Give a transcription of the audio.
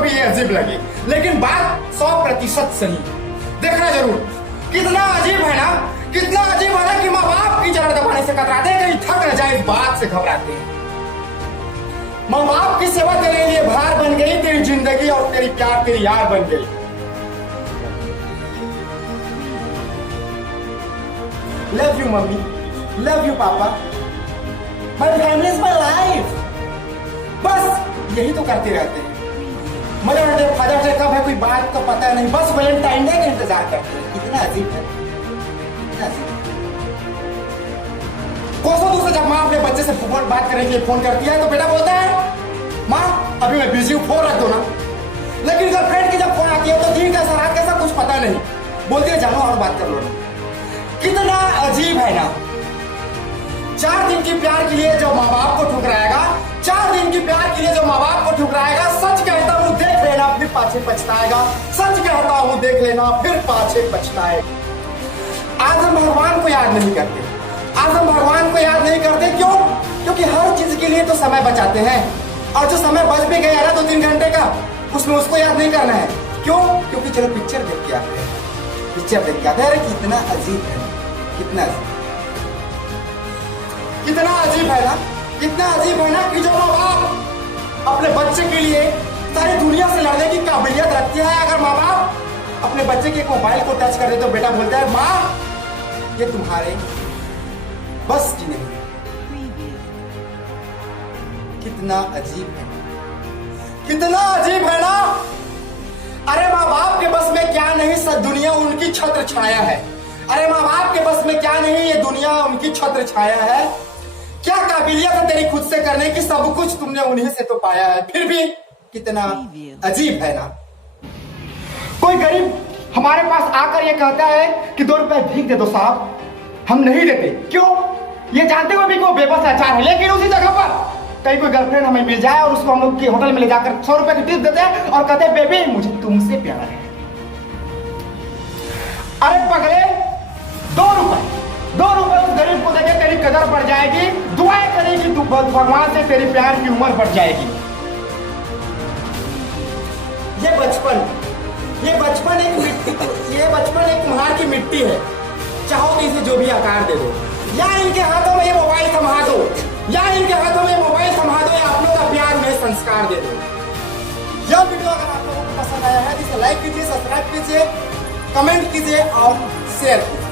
भी ये अजीब लगे, लेकिन बात 100% सही। देखना जरूर, कितना अजीब है ना, कितना अजीब है ना कि माँ बाप की जड़ दबाने से कतराते हैं, कहीं थक न जाए इस बात से घबराते हैं। माँ बाप की सेवा तेरे लिए भार बन गई, तेरी जिंदगी और तेरी प्यार तेरी यार बन गई। Love you mummy, love you papa, my family is my life. बस यही तो करते रहते हैं। मदर डे फादर डे कब है कोई बात तो पता नहीं, बस वैलेंटाइन डे का इंतजार करते हैं। कितना अजीब है, कितना अजीब है। कोसों दूर से जब माँ अपने बच्चे से बात करने के लिए फोन करती है तो बेटा बोलता है माँ अभी मैं बिजी हूँ, फोन रख दो ना। लेकिन गर्लफ्रेंड की जब फोन आती है तो दिन कैसा रात कैसा कुछ पता नहीं, बोलती है जानो और बात कर लो ना। कितना अजीब है ना। 4 दिन की प्यार के लिए जो माँ बाप को ठुकराएगा, 4 दिन की प्यार के लिए जो माँ बाप को ठुकराएगा, सच कहता हूँ देख लेना फिर पाछे पछताएगा। सच कहता हूँ देख लेना फिर पाछे पछताएगा। आज हम भगवान को याद नहीं करते, आज हम भगवान को याद नहीं करते। क्यों? क्योंकि हर चीज के लिए तो समय बचाते हैं, और जो समय बच भी गया ना 2-3 घंटे का, उसमें उसको याद नहीं करना है। क्यों? क्योंकि चलो पिक्चर देख के आते हैं, पिक्चर देख के आते हैं। कितना अजीब है, कितना अजीब, कितना अजीब है ना, कितना अजीब है ना कि जो माँ बाप अपने बच्चे के लिए सारी दुनिया से लड़ने की काबिलियत रखती है, अगर माँ बाप अपने बच्चे के मोबाइल को टच कर दे तो बेटा बोलता है माँ ये तुम्हारे बस की नहीं। कितना अजीब है, कितना अजीब है ना। अरे माँ बाप के बस में क्या नहीं, सब दुनिया उनकी छत्र छाया है। अरे माँ बाप के बस में क्या नहीं, ये दुनिया उनकी छत्र छाया है। क्या काबिलियत है तेरी खुद से करने की, सब कुछ तुमने उन्हीं से तो पाया है, फिर भी कितना अजीब है ना। कोई गरीब हमारे पास आकर ये कहता है कि 2 रुपए भीख दे दो साहब, हम नहीं देते। क्यों? ये जानते हुए भी कि वो बेबस लाचार है। लेकिन उसी जगह पर कहीं कोई गर्लफ्रेंड हमें मिल जाए और उसको हम लोग के होटल में ले जाकर 100 रुपए की टिप देते हैं और कहते हैं बेबी मुझे तुमसे प्यार है। अरे पगले 2 रुपए उस गरीब को देके तेरी कदर बढ़ जाएगी, दुआएं करेगी तू भगवान से, तेरी प्यार की उम्र बढ़ जाएगी। ये बचपन एक कुम्हार की मिट्टी है। चाहो तो इसे जो भी आकार दे दो, या इनके हाथों में ये मोबाइल थमा दो, या इनके हाथों में मोबाइल थमा दो, या आप लोग का प्यार में संस्कार दे दो। यह वीडियो अगर आप लोगों को पसंद आया है तो इसे लाइक कीजिए, सब्सक्राइब कीजिए, कमेंट कीजिए और शेयर कीजिए।